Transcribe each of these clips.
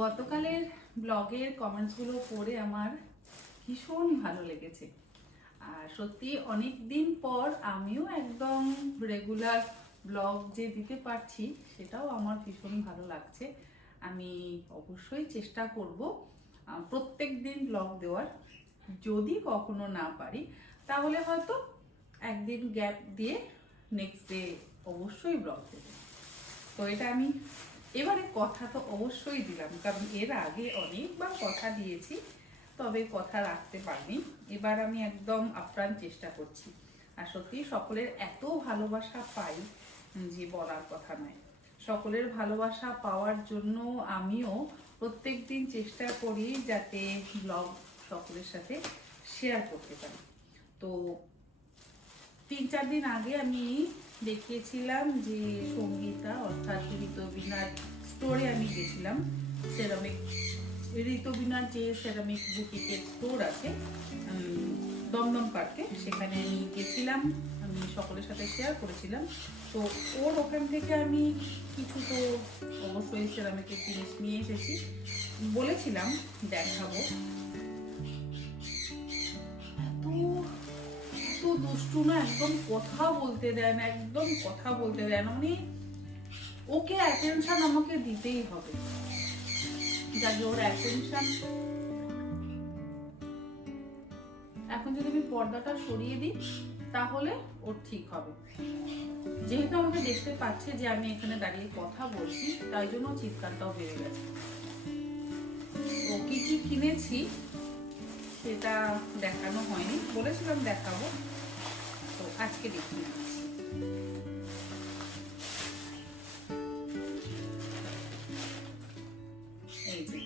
গতকালের ব্লগের কমেন্টসগুলো পড়ে আমার ভীষণ ভালো লেগেছে। আর সত্যি অনেক দিন পর আমিও একদম রেগুলার ব্লগ যে দিতে পারছি সেটাও আমার ভীষণ ভালো লাগছে। আমি অবশ্যই চেষ্টা করব প্রত্যেক দিন ব্লগ দেওয়ার। যদি কখনো না পারি তাহলে হয়তো একদিন গ্যাপ দিয়ে নেক্সট ডে অবশ্যই ব্লগ দেবো। তো এটা আমি এবারে কথা তো অবশ্যই দিলাম, কারণ এর আগে অনেকবার কথা দিয়েছি, তবে কথা রাখতে পারিনি। এবার আমি একদম আপ্রাণ চেষ্টা করছি। আর সত্যি সকলের এত ভালোবাসা পাই যে বলার কথা নয়। সকলের ভালোবাসা পাওয়ার জন্য আমিও প্রত্যেক দিন চেষ্টা করি যাতে ব্লগ সকলের সাথে শেয়ার করতে পারি। তো 3-4 দিন আগে আমি দেখিয়েছিলাম যে সঙ্গীতা অর্থাৎ ঋতবিনার স্টোরে আমি গেছিলাম। সেরামিক ঋতবিনার যে সেরামিক বুটিকের স্টোর আছে দমদম পার্কে, সেখানে আমি গেছিলাম। আমি সকলের সাথে শেয়ার করেছিলাম। তো ওর ওখান থেকে আমি কিছু তো অবশ্যই সেরামিকের জিনিস নিয়ে এসেছি, বলেছিলাম দেখাবো। দুষ্টু না, একদম কথা বলতে দেন, একদম কথা বলতে দেন। উনি ওকে অ্যাটেনশন আমাকে দিতেই হবে, যাকে ওর অ্যাটেনশন। এখন যদি আমি পর্দাটা সরিয়ে দিই তাহলে ওর ঠিক হবে। যেহেতু আমাকে দেখতে পাচ্ছে যে আমি এখানে দাঁড়িয়ে কথা বলছি, তাই জন্য চিৎকারটাও বেড়ে গেছে। ও কি কি কিনেছি সেটা দেখানো হয়নি, বলেছিলাম দেখাবো, তো আজকে দেখিয়ে দিচ্ছি। এই যে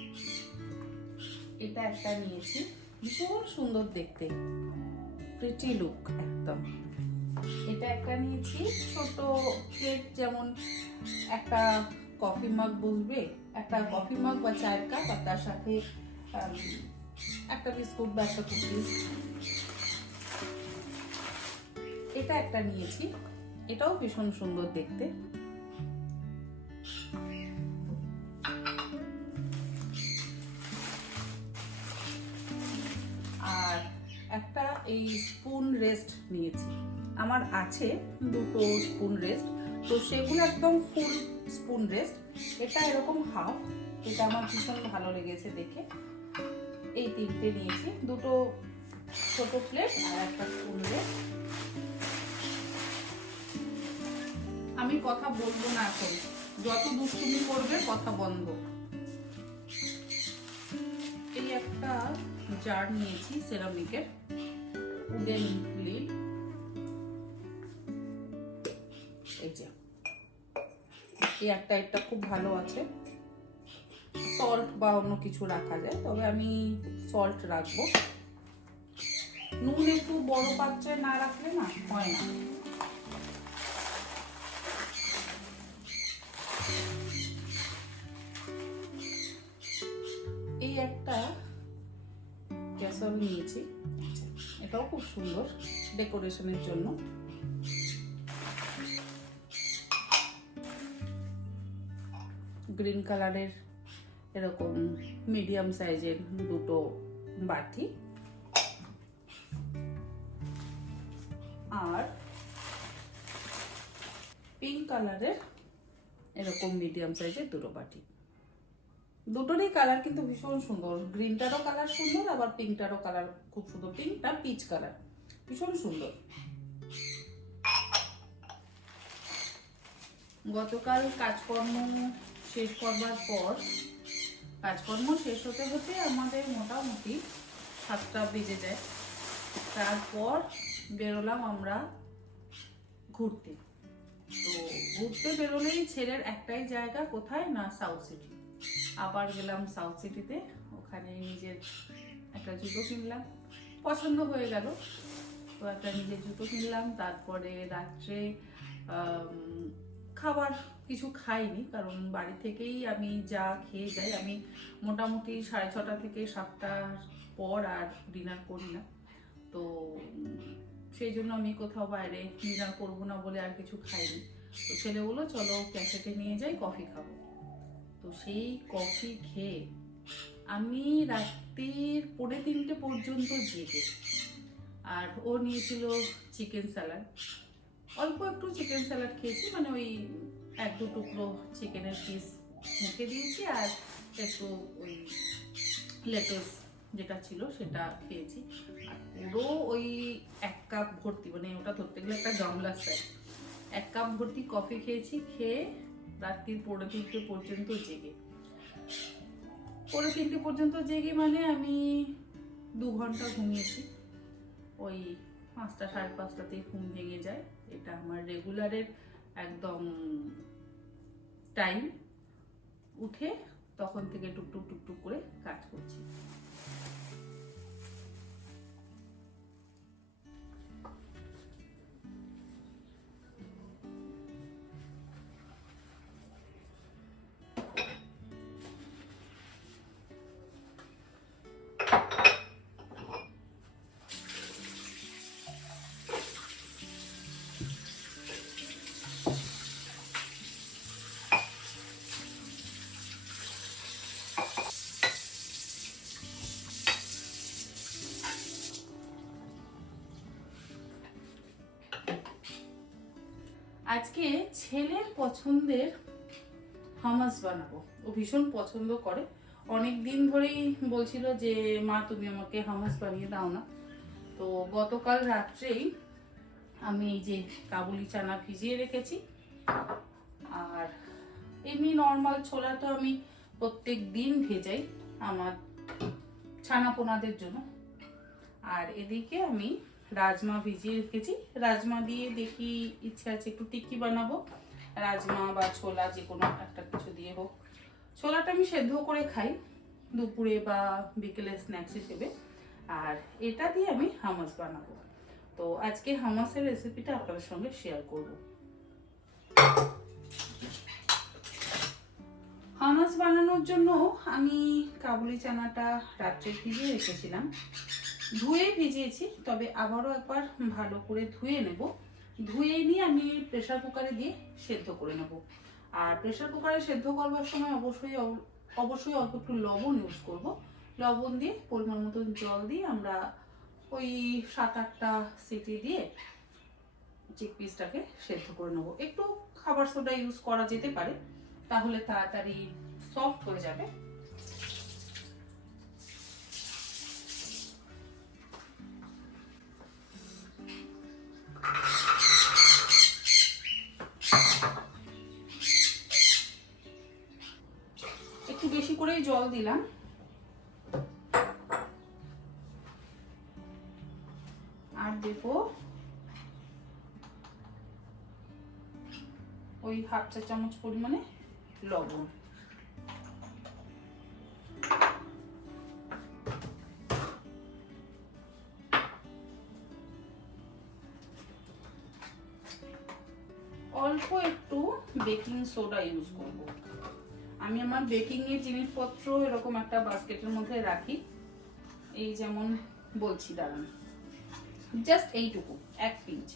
এটা একটা নিয়েছি, ভীষণ সুন্দর দেখতে, প্রিটি লুক একদম। এটা একটা নিয়েছি, ছোট প্লেট, যেমন একটা কফি মাগ বসবে, একটা কফি মাগ বা চায়ের কাপ, আর তার সাথে একটা বিস্কুট বা একটা কুকিজ। এটা একটা নিয়েছি, এটাও ভীষণ সুন্দর দেখতে। আর একটা এই স্পুন রেস্ট নিয়েছি। আমার আছে দুটো স্পুন রেস্ট, তো সেগুলো একদম ফুল স্পুন রেস্ট। এটা এরকম হাফ, এটা আমার ভীষণ ভালো লেগেছে দেখে। এই তিনটে নিয়েছি, দুটো ছোট প্লেট আর একটা স্পুন রেস্ট। আমি কথা বলবো না এখন, যত দুষ্টুমি করবে কথা বন্ধ। এই একটা জার নিয়েছি সেরামিকের, উডেন লিড। এই যে এই একটা, এটা খুব ভালো আছে। সল্ট বা অন্য কিছু রাখা যায়, তবে আমি সল্ট রাখবো। নুন একটু বড় পাত্রে না রাখলে না হয় না। এই একটা ক্যাসল নিয়েছি, এটাও খুব সুন্দর ডেকোরেশনের জন্য। গ্রিন কালারের এরকম মিডিয়াম সাইজের দুটো বাটি, আর পিঙ্ক কালারের এরকম মিডিয়াম সাইজের দুটো বাটি। দুটোরই কালার কিন্তু ভীষণ সুন্দর, গ্রিনটারও কালার সুন্দর, আবার পিঙ্কটারও কালার খুব সুন্দর। পিঙ্কটা পিচ কালার, ভীষণ সুন্দর। গতকাল কাজকর্ম শেষ করবার পর, কাজকর্ম শেষ হতে হতে আমাদের মোটামুটি 7টা বেজে যায়। তারপর বেরোলাম আমরা ঘুরতে। তো ঘুরতে বেরোলেই ছেলের একটাই জায়গা, কোথায় না সাউথ সিটি। আবার গেলাম সাউথ সিটিতে, ওখানে নিজের একটা জুতো কিনলাম, পছন্দ হয়ে গেল, তো একটা নিজের জুতো কিনলাম। তারপরে রাত্রে খাবার কিছু খাইনি, কারণ বাড়ি থেকেই আমি যা খেয়ে যাই। আমি মোটামুটি 6:30 থেকে 7টার পর আর ডিনার করি না, তো সেই জন্য আমি কোথাও বাইরে ডিনার করবো না বলে আর কিছু খাইনি। তো ছেলে বললো চলো ক্যাফেতে নিয়ে যাই, কফি খাবো। তো সেই কফি খেয়ে আমি রাত্রির 3:30 পর্যন্ত জেগে। আর ও নিয়েছিল চিকেন স্যালাড, অল্প একটু চিকেন স্যালাড খেয়েছি, মানে ওই 1-2 টুকরো চিকেনের পিস মুখে দিয়েছি আর একটু ওই লেটুস যেটা ছিল সেটা খেয়েছি। আর পুরো ওই 1 কাপ ভর্তি, মানে ওটা ধরতে গেলে একটা গামলা সাইজ, 1 কাপ ভর্তি কফি খেয়েছি। খেয়ে রাত্রির 3:30 পর্যন্ত জেগে। 3:30 পর্যন্ত জেগে মানে আমি 2 ঘন্টা ঘুমিয়েছি। ওই 5টা 5:30তেই ঘুম ভেঙে যায়। এটা আমার রেগুলারের একদম টাইম। উঠে তখন থেকে টুকটুক টুকটুক করে কাজ করছি। আজকে ছেলের পছন্দের হামাস বানাবো। ও ভীষণ পছন্দ করে, অনেক দিন ধরেই বলছিল যে মা তুমি আমাকে হামাস বানিয়ে দাও না। তো গতকাল রাত্রেই আমি এই যে কাবুলি চানা ভিজিয়ে রেখেছি। আর এমনি নর্মাল ছোলা তো আমি প্রত্যেক দিন ভেজাই আমার ছানা পোনাদের জন্য। আর এদিকে আমি রাজমা ভিজিয়ে রেখেছি। রাজমা দিয়ে দেখি ইচ্ছে আছে একটু টিক্কি বানাবো, রাজমা বা ছোলা যে কোনো একটা কিছু দিয়ে হোক। ছোলাটা আমি সেদ্ধ করে খাই দুপুরে বা বিকেলে স্ন্যাক্স হিসেবে, আর এটা দিয়ে আমি হামাস বানাবো। তো আজকে হামাসের রেসিপিটা আপনাদের সঙ্গে শেয়ার করব। হামাস বানানোর জন্য আমি কাবুলি চানাটা রাত্রে ভিজিয়ে রেখেছিলাম। ধুয়ে ভিজিয়েছি, তবে আবারও একবার ভালো করে ধুয়ে নেব। ধুয়ে নিয়ে আমি প্রেসার কুকারে দিয়ে সেদ্ধ করে নেব। আর প্রেসার কুকারে সেদ্ধ করবার সময় অবশ্যই অল্প একটু লবণ ইউজ করব। লবণ দিয়ে পরিমাণ মতন জল দিয়ে আমরা ওই 7-8টা সিটি দিয়ে চিকপিসটাকে সেদ্ধ করে নেব। একটু খাবার সোডা ইউজ করা যেতে পারে, তাহলে তাড়াতাড়ি সফট হয়ে যাবে। একটু বেশি করেই জল দিলাম। আর দেব ওই 1/2 চা চামচ পরিমাণে লবণ। অল্প একটু বেকিং সোডা ইউজ করব। আমি আমার বেকিং এর জিনিসপত্র এরকম একটা বাস্কেটের মধ্যে রাখি। এই যেমন বলছি, দাঁড়ান, জাস্ট এইটুকু 1 পিঞ্চ।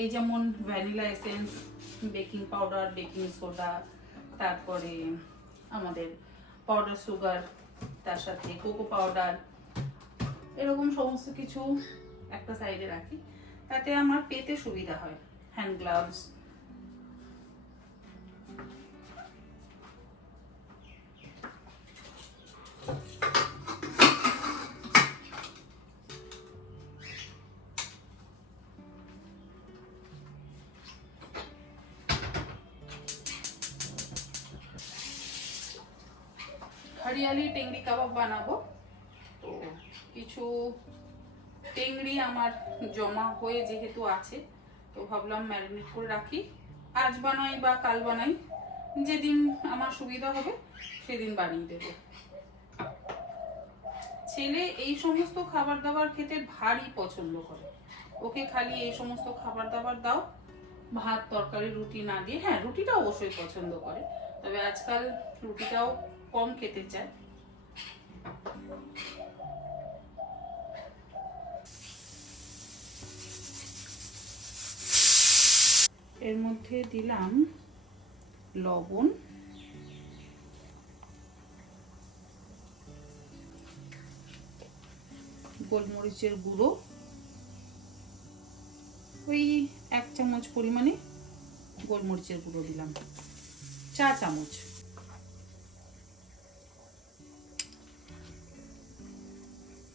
এই যেমন vanilla essence, baking powder, baking soda, তারপরে আমাদের পাউডার সুগার, তার সাথে কোকো পাউডার, এরকম সমস্ত কিছু একটা সাইডে রাখি, তাতে আমার পেতে সুবিধা হয়। হ্যান্ড গ্লাভস, হরিয়ালি টেংরি কাবাব বানাবো। তো কিছু টেংরি আমার জমা হয়ে যেহেতু আছে, তো ভাবলাম ম্যারিনেট করে রাখি। আজ বানাই বা কাল বানাই, যেদিন আমার সুবিধা হবে সেদিন বানিয়ে দেবো। ছেলে এই সমস্ত খাবার দাবার খেতে ভারী পছন্দ করে। ওকে খালি এই সমস্ত খাবার দাবার দাও, ভাত তরকারি রুটি না দিয়ে। হ্যাঁ, রুটিটা অবশ্যই পছন্দ করে, তবে আজকাল রুটিটাও কম খেতে চায়। এর মধ্যে দিলাম লবণ, গোলমরিচের গুঁড়ো ওই 1 চামচ পরিমাণে গোলমরিচের গুঁড়ো দিলাম, 4 চামচ।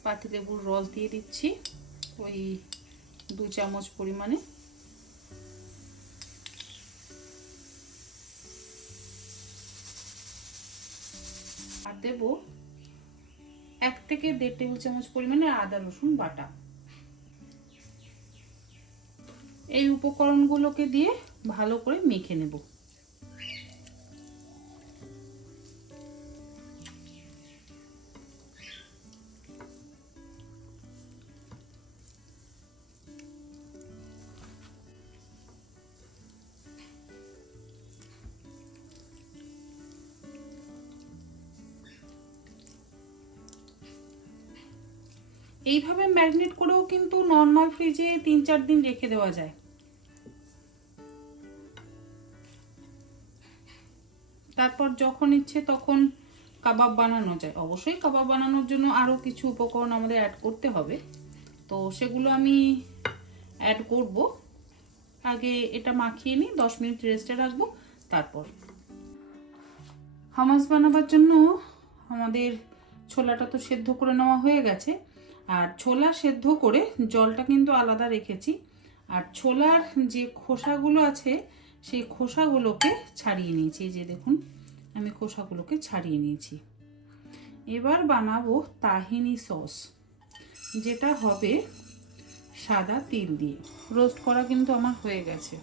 পাতিলেবুর রস দিয়ে দিচ্ছি ওই 2 চামচ পরিমাণে। আর দেব 1 থেকে 1.5 টেবিল চামচ পরিমাণে আদা রসুন বাটা। এই উপকরণগুলোকে দিয়ে ভালো করে মেখে নেব। এইভাবে ম্যারিনেট করেও কিন্তু নর্মাল ফ্রিজে 3-4 দিন রেখে দেওয়া যায়। তারপর যখন ইচ্ছে তখন কাবাব বানানো যায়। অবশ্যই কাবাব বানানোর জন্য আরও কিছু উপকরণ আমাদের অ্যাড করতে হবে, তো সেগুলো আমি অ্যাড করব। আগে এটা মাখিয়ে নিই, 10 মিনিট রেস্টে রাখবো। তারপর হামাস বানাবার জন্য আমাদের ছোলাটা তো সেদ্ধ করে নেওয়া হয়ে গেছে। আর ছোলা সেদ্ধ করে জলটা কিন্তু আলাদা রেখেছি। আর ছোলার যে খোসাগুলো আছে সেই খোসাগুলোকে ছাড়িয়ে নিয়েছি। এই যে দেখুন, আমি খোসাগুলোকে ছাড়িয়ে নিয়েছি। এবার বানাবো তাহিনি সস, যেটা হবে সাদা তিল দিয়ে। রোস্ট করা কিন্তু আমার হয়ে গেছে।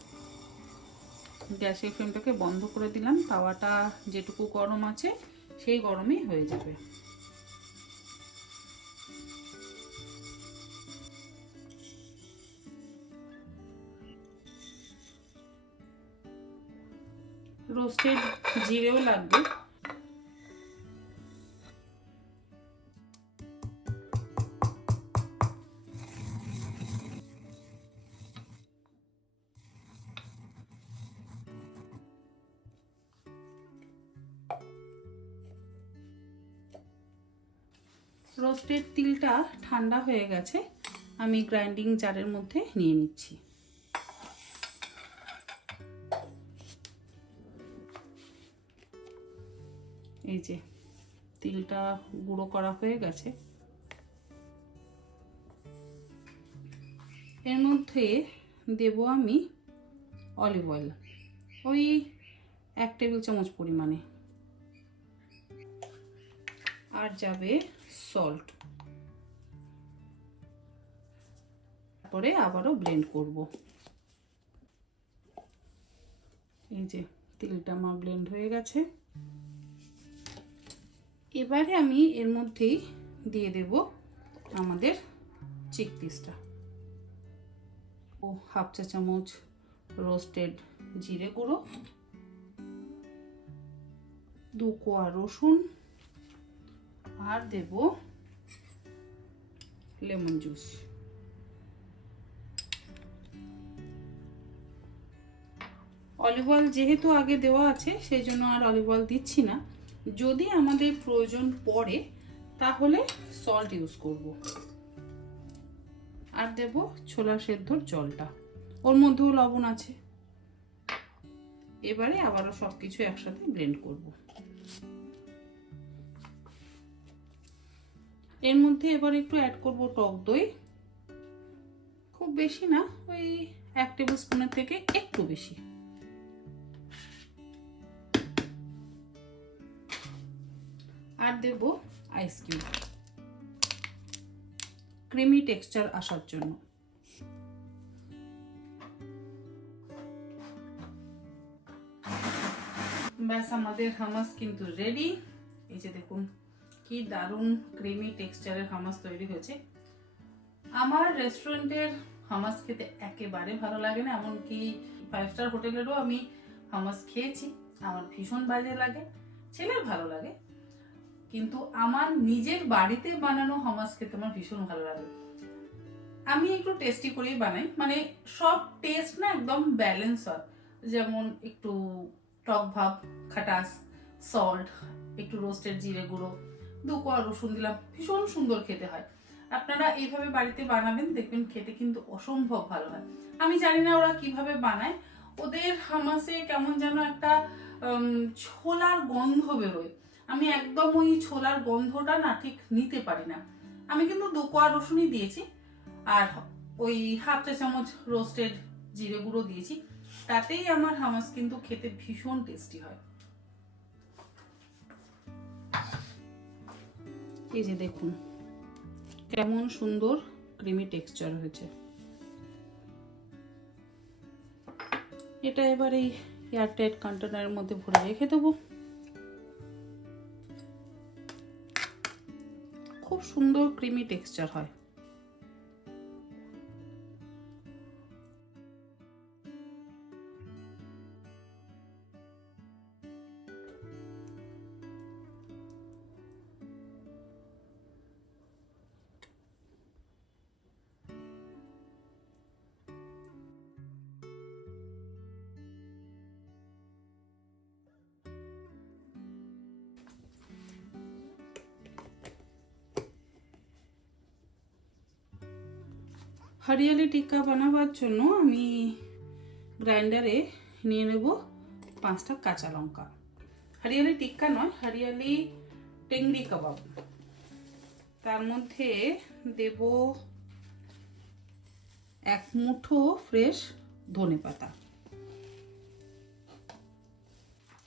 গ্যাসের ফ্লেমটাকে বন্ধ করে দিলাম। তাওয়াটা যেটুকু গরম আছে সেই গরমেই হয়ে যাবে। রোস্টেড জিরেও লাগবে। রোস্টেড তিলটা ঠান্ডা হয়ে গেছে, আমি গ্রাইন্ডিং জারের মধ্যে নিয়ে নিচ্ছি। এই যে তিলটা গুঁড়ো করা হয়ে গেছে। এর মধ্যে দেব আমি অলিভ অয়েল, ওই 1 টেবিল চামচ পরিমাণে। আর যাবে সল্ট। তারপরে আবারও ব্লেন্ড করব। এই যে তিলটা আমার ব্লেন্ড হয়ে গেছে। এবারে আমি এর মধ্যেই দিয়ে দেব আমাদের চিকপিসটা ও 1/2 চা চামচ রোস্টেড জিরে গুঁড়ো, 2 কোয়া রসুন, আর দেব লেমন জুস। অলিভ অয়েল যেহেতু আগে দেওয়া আছে সেই জন্য আর অলিভ অয়েল দিচ্ছি না। যদি আমাদের প্রয়োজন পড়ে তাহলে সল্ট ইউজ করব। আর দেব ছোলা সেদ্ধর জলটা, ওর মধ্যেও লবণ আছে। এবারে আবারও সবকিছু একসাথে ব্লেন্ড করব। এর মধ্যে এবার একটু অ্যাড করব টক দই, খুব বেশি না, ওই 1 টেবিল স্পুনের থেকে একটু বেশি। আর দেব আইস কিউব, ক্রিমি টেক্সচার আসার জন্য। ব্যাস, আমাদের হামাস কিন্তু রেডি। এই যে দেখুন কি দারুণ ক্রিমি টেক্সচারের হামাস তৈরি হয়েছে। আমার রেস্টুরেন্টের হামাস খেতে একেবারে ভালো লাগে না, এমনকি 5 স্টার হোটেলেরও আমি হামাস খেয়েছি, আমার ভীষণ বাজে লাগে। ছেলের ভালো লাগে, কিন্তু আমার নিজের বাড়িতে বানানো হামাস খেতে আমার ভীষণ ভালো লাগে। আমি একটু টেস্টি করেই বানাই, মানে সব টেস্ট না একদম ব্যালেন্স হয়। যেমন একটু টক ভাব, খাটাস, সল্ট, একটু রোস্টেড জিরে গুঁড়ো, 2 কোয়া রসুন দিলাম, ভীষণ সুন্দর খেতে হয়। আপনারা এইভাবে বাড়িতে বানাবেন, দেখবেন খেতে কিন্তু অসম্ভব ভালো হয়। আমি জানি না ওরা কিভাবে বানায়, ওদের হামাসে কেমন যেন একটা ছোলার গন্ধ বেরোয়। আমি একদম ওই ছোলার গন্ধটা না ঠিক নিতে পারি না। আমি কিন্তু 2 কোয়া রসুনই দিয়েছি, আর ওই হাফ চা চামচ রোস্টেড জিরে গুঁড়ো দিয়েছি, তাতেই আমার হামাস কিন্তু খেতে ভীষণ টেস্টি হয়। এই যে দেখুন কেমন সুন্দর ক্রিমি টেক্সচার হয়েছে। এটা এবার এই এয়ারটাইট কন্টেনারের মধ্যে ভরে রেখে দেবো। খুব সুন্দর ক্রিমি টেক্সচার হয়। হরিয়ালি টিক্কা বানাবার জন্য আমি গ্রাইন্ডারে নিয়ে নেব 5টা কাঁচা লঙ্কা। হরিয়ালি টিক্কা নয়, হরিয়ালি টেংরি কাবাব। তার মধ্যে দেব 1 মুঠো ফ্রেশ ধনেপাতা,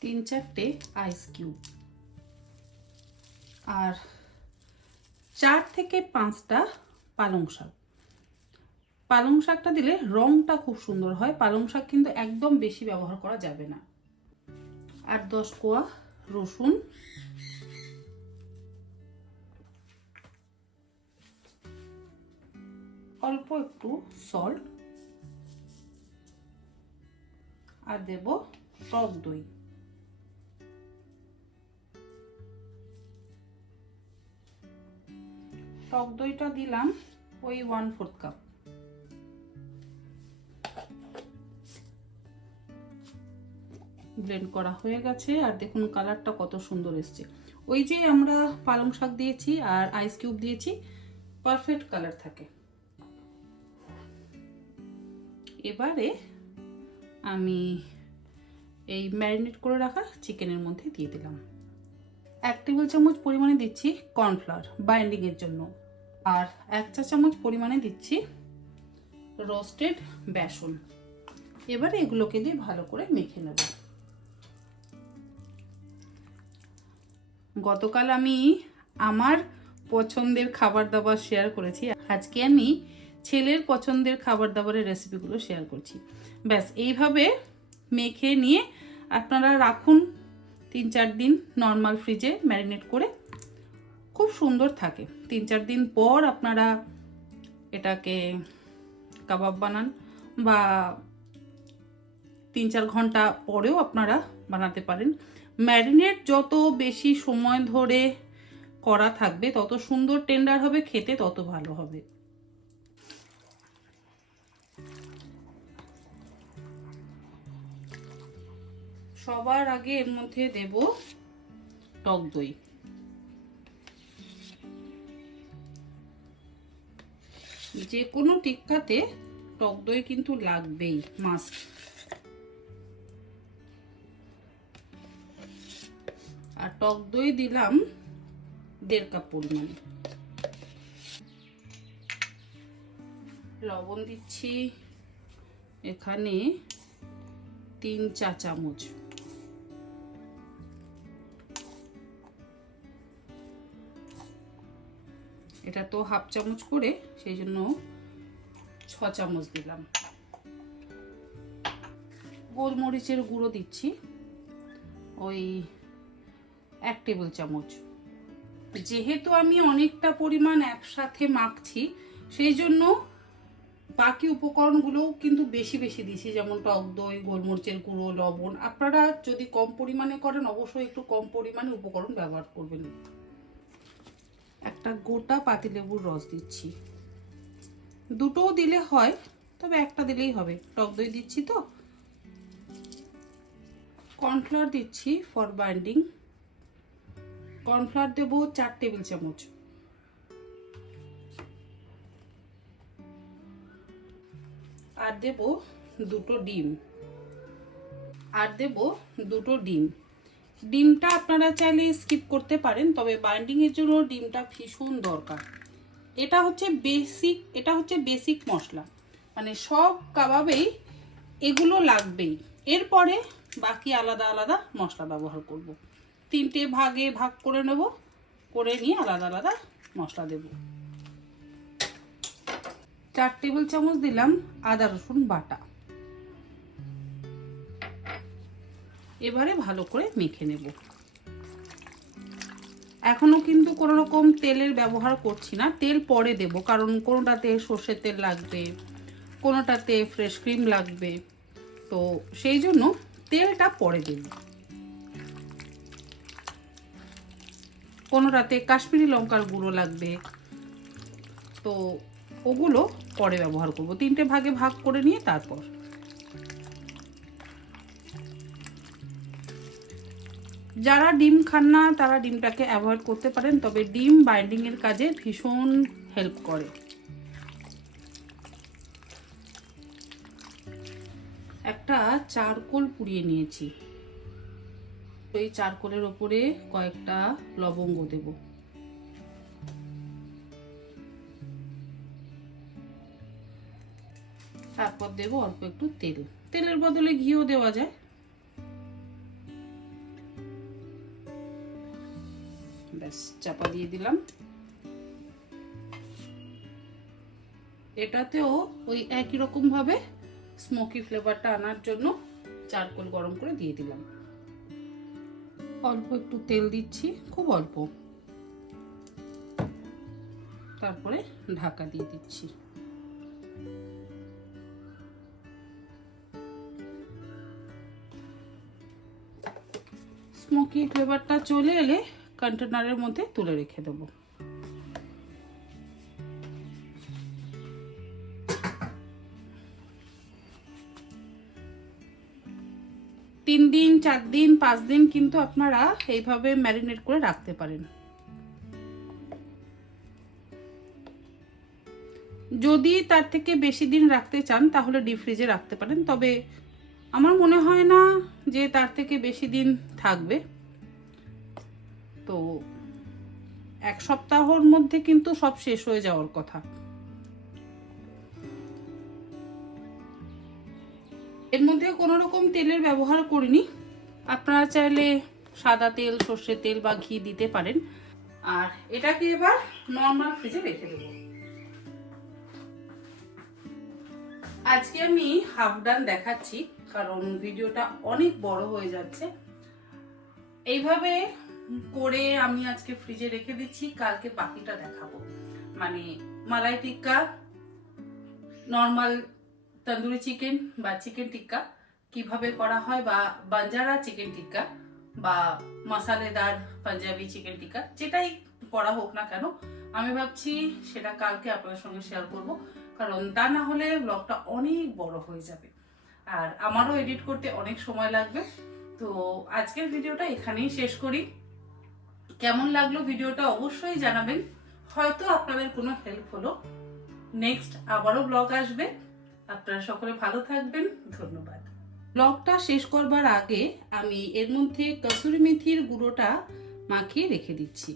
3-4টে আইস কিউব, আর 4 থেকে 5টা পালং শাক। পালং শাকটা দিলে রংটা খুব সুন্দর হয়। পালং শাক কিন্তু একদম বেশি ব্যবহার করা যাবে না। আর 10 কোয়া রসুন, অল্প একটু সল্ট, আর দেব টক দই। টক দইটা দিলাম ওই 1/4 কাপ। ব্লেন্ড করা হয়ে গেছে, আর দেখুন কালারটা কত সুন্দর এসছে। ওই যে আমরা পালং শাক দিয়েছি আর আইস কিউব দিয়েছি, পারফেক্ট কালার থাকে। এবারে আমি এই ম্যারিনেট করে রাখা চিকেনের মধ্যে দিয়ে দিলাম। 1 টেবিল চামচ পরিমাণে দিচ্ছি কর্নফ্লাওয়ার বাইন্ডিং এর জন্য, আর 1 চা চামচ পরিমাণে দিচ্ছি রোস্টেড বেসন। এবারে এগুলোকে দিয়ে ভালো করে মেখে নেব। গতকাল আমি আমার পছন্দের খাবার দাবার শেয়ার করেছি, আজকে আমি ছেলের পছন্দের খাবার দাবারের রেসিপিগুলো শেয়ার করছি। ব্যাস এইভাবে মেখে নিয়ে আপনারা রাখুন 3-4 দিন নর্মাল ফ্রিজে ম্যারিনেট করে, খুব সুন্দর থাকে। 3-4 দিন পর আপনারা এটাকে কাবাব বানান, বা 3-4 ঘন্টা পরেও আপনারা বানাতে পারেন। ম্যারিনেট যত বেশি সময় ধরে করা থাকবে তত সুন্দর টেন্ডার হবে, খেতে তত ভালো হবে। সবার আগে এর মধ্যে দেব টক দই। যে কোনো টিক্কাতে টক দই কিন্তু লাগবেই, মাস্ট। আর টক দই দিলাম 1.5 কাপ পরিমাণে। লবণ দিচ্ছি এখানে 3 চা চামচ। এটা তো হাফ চামচ করে, সেই জন্য 6 চামচ দিলাম। গোলমরিচের গুঁড়ো দিচ্ছি ওই 1 টেবিল চামচ। যেহেতু আমি অনেকটা পরিমাণ একসাথে মাখছি, সেই জন্য বাকি উপকরণগুলোও কিন্তু বেশি বেশি দিয়েছি, যেমন টক দই, গোলমরিচের গুঁড়ো, লবণ। আপনারা যদি কম পরিমাণে করেন অবশ্যই একটু কম পরিমাণে উপকরণ ব্যবহার করবেন। একটা গোটা পাতিলেবুর রস দিচ্ছি, দুটোও দিলে হয়, তবে একটা দিলেই হবে, টক দই দিচ্ছি তো। কর্নফ্লাওয়ার দিচ্ছি ফর বাইন্ডিং। কর্নফ্লাওয়ার দেবো 4 টেবিল চামচ। আর দেব দুটো ডিম। ডিমটা আপনারা চাইলে স্কিপ করতে পারেন, তবে বাইন্ডিংয়ের জন্য ডিমটা ভীষণ দরকার। এটা হচ্ছে বেসিক মশলা, মানে সব কাবাবেই এগুলো লাগবেই। এরপরে বাকি আলাদা আলাদা মশলা ব্যবহার করব। 3টে ভাগে ভাগ করে নেব, করে নিয়ে আলাদা আলাদা মশলা দেব। 4 টেবিল চামচ দিলাম আদা রসুন বাটা। এবারে ভালো করে মেখে নেব। এখনো কিন্তু কোনো রকম তেলের ব্যবহার করছি না, তেল পরে দেব, কারণ কোনোটাতে সর্ষের তেল লাগবে, কোনোটাতে ফ্রেশ ক্রিম লাগবে, তো সেই জন্য তেলটা পরে দেব। কোনোটাতে কাশ্মীরি লঙ্কার গুঁড়ো লাগবে, তো ওগুলো পরে ব্যবহার করব। 3টে ভাগে ভাগ করে নিয়ে তারপর। যারা ডিম খান না তারা ডিমটাকে অ্যাভয়েড করতে পারেন, তবে ডিম বাইন্ডিংয়ের কাজে ভীষণ হেল্প করে। একটা চারকোল পুড়িয়ে নিয়েছি, ওই চারকোলের ওপরে কয়েকটা লবঙ্গ দেব। তারপর দেব অল্প একটু তেল, তেলের বদলে ঘিও দেওয়া যায়। ব্যাস, চাপা দিয়ে দিলাম। এটাতেও ওই একই রকম ভাবে স্মোকি ফ্লেভারটা আনার জন্য চারকোল গরম করে দিয়ে দিলাম। অল্প একটু তেল দিচ্ছি, খুব অল্প। তারপরে ঢাকা দিয়ে দিচ্ছি। স্মোকি ফ্লেভারটা চলে এলে কন্টেনারের মধ্যে তুলে রেখে দেবো। তিন দিন, 4 দিন, 5 দিন কিন্তু আপনারা এইভাবে ম্যারিনেট করে রাখতে পারেন। যদি তার থেকে বেশি দিন রাখতে চান তাহলে ডিপ ফ্রিজে রাখতে পারেন, তবে আমার মনে হয় না যে তার থেকে বেশি দিন থাকবে। তো 1 সপ্তাহের মধ্যে কিন্তু সব শেষ হয়ে যাওয়ার কথা। এর মধ্যে কোনো রকম তেলের ব্যবহার করিনি, আপনারা চাইলে সাদা তেল, সর্ষের তেল বা ঘি দিতে পারেন। আর এটাকে এবার নর্মাল ফ্রিজে রেখে দেব। আজকে আমি হাফ ডান দেখাচ্ছি, কারণ ভিডিওটা অনেক বড় হয়ে যাচ্ছে। এইভাবে করে আমি আজকে ফ্রিজে রেখে দিচ্ছি, কালকে বাকিটা দেখাবো। মানে মালাই টিক্কা, নর্মাল তন্দুরি চিকেন বা চিকেন টিক্কা কিভাবে করা হয়, বা বাঞ্জারা চিকেন টিক্কা বা মশালেদার পাঞ্জাবি চিকেন টিক্কা, যেটাই করা হোক না কেন, আমি ভাবছি সেটা কালকে আপনাদের সঙ্গে শেয়ার করব, কারণ তা না হলে ব্লগটা অনেক বড় হয়ে যাবে আর আমারও এডিট করতে অনেক সময় লাগবে। তো আজকের ভিডিওটা এখানেই শেষ করি। কেমন লাগলো ভিডিওটা অবশ্যই জানাবেন, হয়তো আপনাদের কোনো হেল্প হলো। নেক্সট আবারও ব্লগ আসবে। আপনারা সকলে ভালো থাকবেন, ধন্যবাদ। ব্লগটা শেষ করবার আগে আমি এর মধ্যে কসুরি মেথির গুঁড়োটা মাখিয়ে রেখে দিচ্ছি।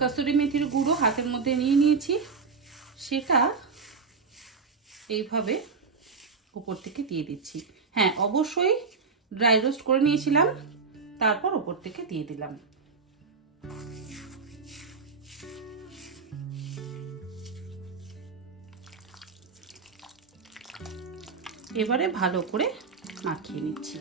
কসুরি মেথির গুঁড়ো হাতের মধ্যে নিয়ে নিয়েছি, সেটা এইভাবে উপর থেকে দিয়ে দিচ্ছি। হ্যাঁ, অবশ্যই ড্রাই রোস্ট করে নিয়েছিলাম, তারপর উপর থেকে দিয়ে দিলাম। এবারে ভালো করে মাখিয়ে নিচ্ছি।